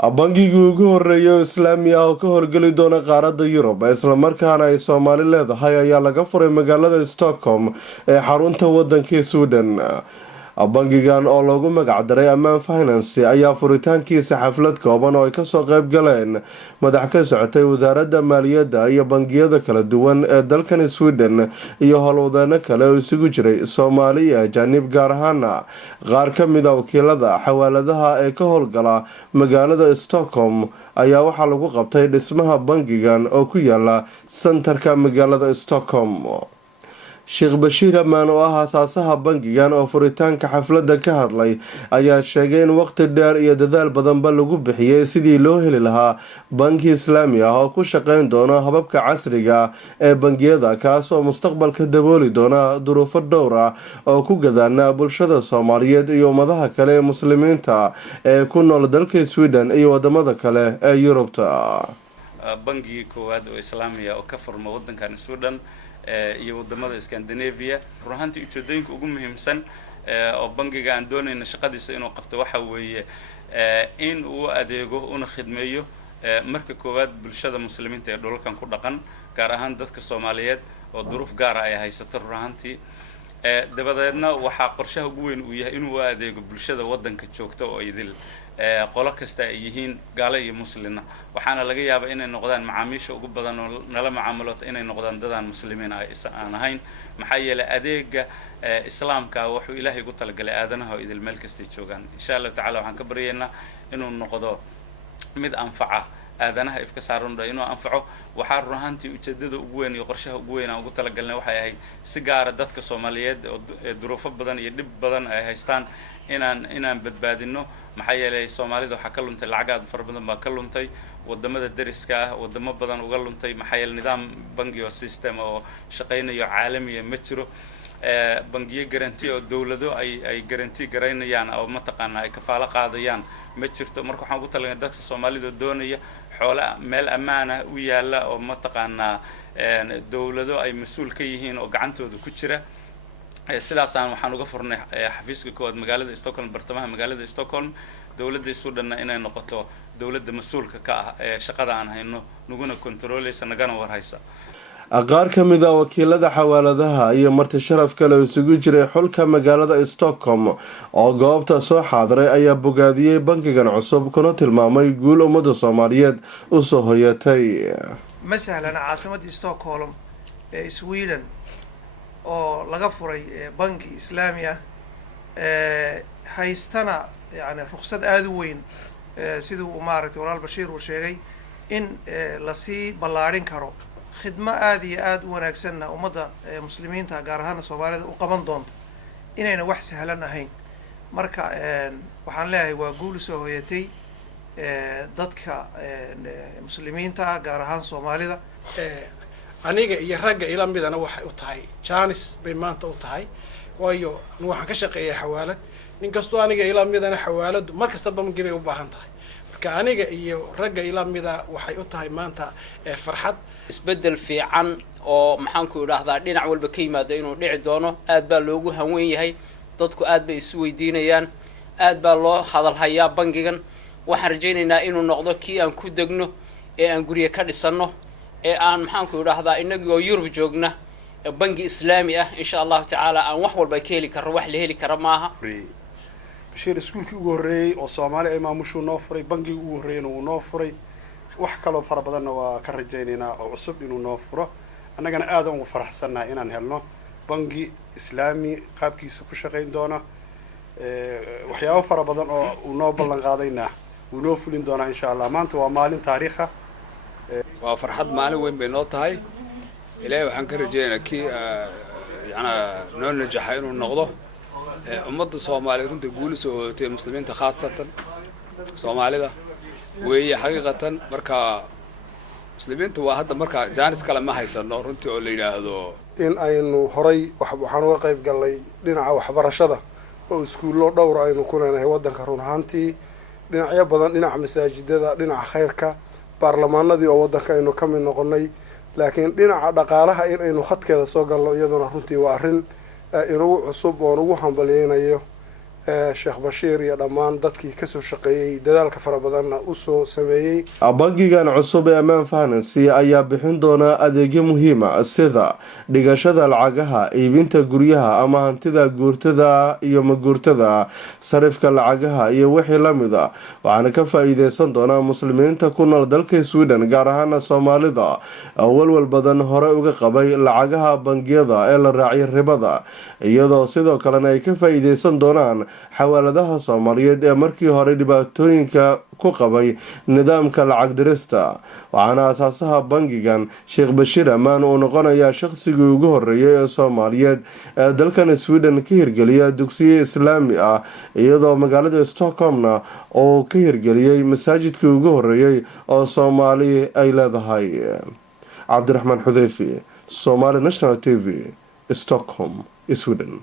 Bangigii ugu horeeyay Islaami ah oo ka howlgali doona qaaradda Yurub isla markaana ay Soomaali leedahay ayaa laga furay magaalada Stockholm ee xarunta waddanka Sweden. Bangigan oo loogu magac daray Ammaan Finance ayaa furitaankiisa xaflad kooban oo ay kasoo qayb galeen madax ka socotay wasaaradda maaliyadda iyo bangiyada kala duwan ee dalkan Sweden iyo howlwadano kale oo isugu jiray Soomaali iyo ajaanib, gaar ahaan qaar ka mid ah wakiilada xawaaladaha ee ka howlgala magaalada Stockholm ayaa waxaa lagu qabtay dhismaha bangigan oo ku yaala santarka magaalada Stockholm. Sheekh Bashiir Amaan oo ah aasaasaha bangigan oo furitaanka xafladda ka hadlay ayaa sheegay in waqti dheer iyo dadaal badanba lagu bixiyay sidii loo heli lahaa bangi Islaami ah oo ku shaqeyn doona hababka casriga ee bangiyada, kaas oo mustaqbalka dabooli doona duruufo dhowr ah oo ku gadaana bulshada Soomaaliyeed iyo ummadaha kale ee muslimiinta ee ku nool dalka Sweden iyo wadamada kale ee Yurubta. Bangiga koowaad oo Islaami ah oo ka furma waddankan Sweden iyo wadamada Scandinavia ruuxantii ujeedooyinka ugu muhiimsan oo bangiga aan doonayna shaqadiisa inuu qabto waxa weeye in uu adeego una khidmeeyo marka koowaad bulshada muslimiinta ee dhulalkan ku dhaqan, gaar ahaan dadka Soomaaliyeed oo duruuf gaar ah ay haysato ruuxantii. dabadeedna waxaa qorshaha ugu weyn uu yahay inuu adeego bulshada waddanka joogta oo idil qolo kasta ay yihiin gaalo iyo muslimiin, waxaana laga yaabaa inay noqdaan macaamiisha ugu badan oo nala macaamilooto inay noqdaan dadaan muslimiin aan ahayn, maxaa yeelay adeega islaamka wuxuu Ilaahay ugu talagalay aadanaha oo idil meel kasta joogaan. insha Allah tacaala waxaan ka baryaynaa inuu noqdo mid anfaca aadanaha ifka saaran inuu anfaco. waxaa ruuxantii ujeedada ugu weyn iyo qorshaha ugu weyn aan ugu talagalnay waxay ahayd si gaar ah dadka Soomaaliyeed oo duruufo badan iyo dhib badan ay haystaan inaan badbaadino, maxaa yeelay Soomaalida waxa ka luntay lacag aad fara badan baa ka luntay wadamada dariska ah, wadamo badan uga luntay, maxaa yeelay nidaam bangi oo system oo shaqeynayo caalami ah ma jiro. bangiyo garanti oo dawlado ay garanti gareynayaan oo mataqaana ay kafaalo qaadayaan ma jirto. marka waxaan ugu talagalnay dadka Soomaalida doonaya xoolo meel ammaan ah u yaala oo mataqaana dawlado ay mas'uul ka yihiin oo gacantooda ku jira. sidaasaan waxaan uga furnay xafiiska koowaad magaalada Stockholm, bartamaha magaalada Stockholm. dawladda Sweden inay noqoto dawladda mas'uulka ka ah ee shaqada aan hayno naguna controleysa nagana warhaysa. qaar ka mid ah wakiilada xawaaladaha iyo marti sharaf kale oo isugu jiray xulka magaalada Stockholm oo goobta soo xaadiray ayaa bogaadiyay bangigan cusub kuna tilmaamay guul ummadda Soomaaliyeed u soo hoyatay. مثلا عاصمة ستوكهولم سويدن oo laga furay bangi Islaami ah haystana yani ruqsad aad u weyn sidoo uu maaragtay walaal Bashiir uu sheegay in la sii ballaarin karo khidmo aad iyo aad u wanaagsan ummadda muslimiinta gaar ahaan Soomaalida u qaban doonto inayna wax sahlan ahayn. marka waxaan leeyahay waa guul soo hoyatay dadka muslimiinta gaar ahaan Soomaalida. aniga iyo ragga ila midana waxay u tahay jaanis bay maanta u tahay, waayo waxaan ka shaqeeyay xawaalad. nin kastoo aniga ila midana xawaaladu markasta bangi bay u baahan tahay, marka aniga iyo ragga ila mida waxay u tahay maanta farxad. isbedel fiican oo maxaan ku idhaahdaa dhinac walba ka yimaado inuu dhici doono. aad baa loogu hanweyn yahay, dadku aad bay isu weydiinayaan, aad baa loo hadal hayaa bangigan. waxaan rajaynaynaa inuu noqdo kii aan ku degno ee aan guriga ka dhisano ee aan maxaan ku idhaahdaa inagoo Yurub joogna bangi Islaami ah insha Allah tacaala aan wax walba ka heli karo, wax la heli karo maaha. Bashiir iskuulkii ugu horeeyay oo Soomaali ay maamushu noo furay, bangiga ugu horeeyay uu noo furay, wax kale fara badan waa ka rajaynaynaa oo cusub inuu noo furo. annagana aad ugu faraxsanahay inaan helno bangi Islaami qaabkiisa ku shaqeyn doona waxyaabo fara badan oo uu noo ballan qaadayna uu noo fulin doona insha Allah. maanta waa maalin taariikh ah, waa farxad maalin weyn bay noo tahay. ilaahay waxaan ka rajaynaynaa kii noo najaxa inuu noqdo ummadda Soomaaliyeed runtii guul soo hoyatay, muslimiinta khaasatan Soomaalida weeye xaqiiqatan. marka muslimiintu waa hadda marka jaanis kale ma haysano runtii oo la yiraahdo in aynu horay waxaan uga qayb galnay dhinaca waxbarashada oo iskuulo dhowr aynu ku leenahay waddanka run ahaantii, dhinacyo badan, dhinaca masaajidada, dhinaca khayrka, baarlamaanadii oo waddanka aynu ka mid noqonay. laakiin dhinaca dhaqaalaha in aynu khadkeeda soo galno iyaduna runtii waa arrin inagu cusub oo nagu hambaliyeynayo sheekh bashiir iyo dhammaan dadkii kasoo shaqeeyey dadaalka fara badanna usoo sameeyey. bangigan cusub ee Amaan Finance ayaa bixin doona adeegyo muhiim ah sida dhigashada lacagaha, iibinta guryaha ama hantida guurtada iyo maguurtada, sarifka lacagaha iyo wixii la mid ah. waxaana ka faa'iideysan doona muslimiinta ku nool dalka Sweden, gaar ahaan Soomaalida oo walwal badan hore uga qabay lacagaha bangiyada ee la raacay ribada, iyadoo sidoo kalena ay ka faa'iideysan doonaan xawaaladaha Soomaaliyeed ee markii hore dhibaatooyinka ku qabay nidaamka lacag dirista. waxaana asaasaha bangigan Sheekh Bashiir Amaan uu noqonayaa shaqsigii ugu horeeyay ee Soomaaliyeed ee dalkan Sweden ka hirgeliya dugsiyo islaami ah, iyadoo magaalada Stockholmna oo ka hirgeliyay masaajidkii ugu horeeyay oo Soomaali ay leedahay. Cabdiraxmaan Xudeyfi, Somali National TV, Stockholm, Sweden.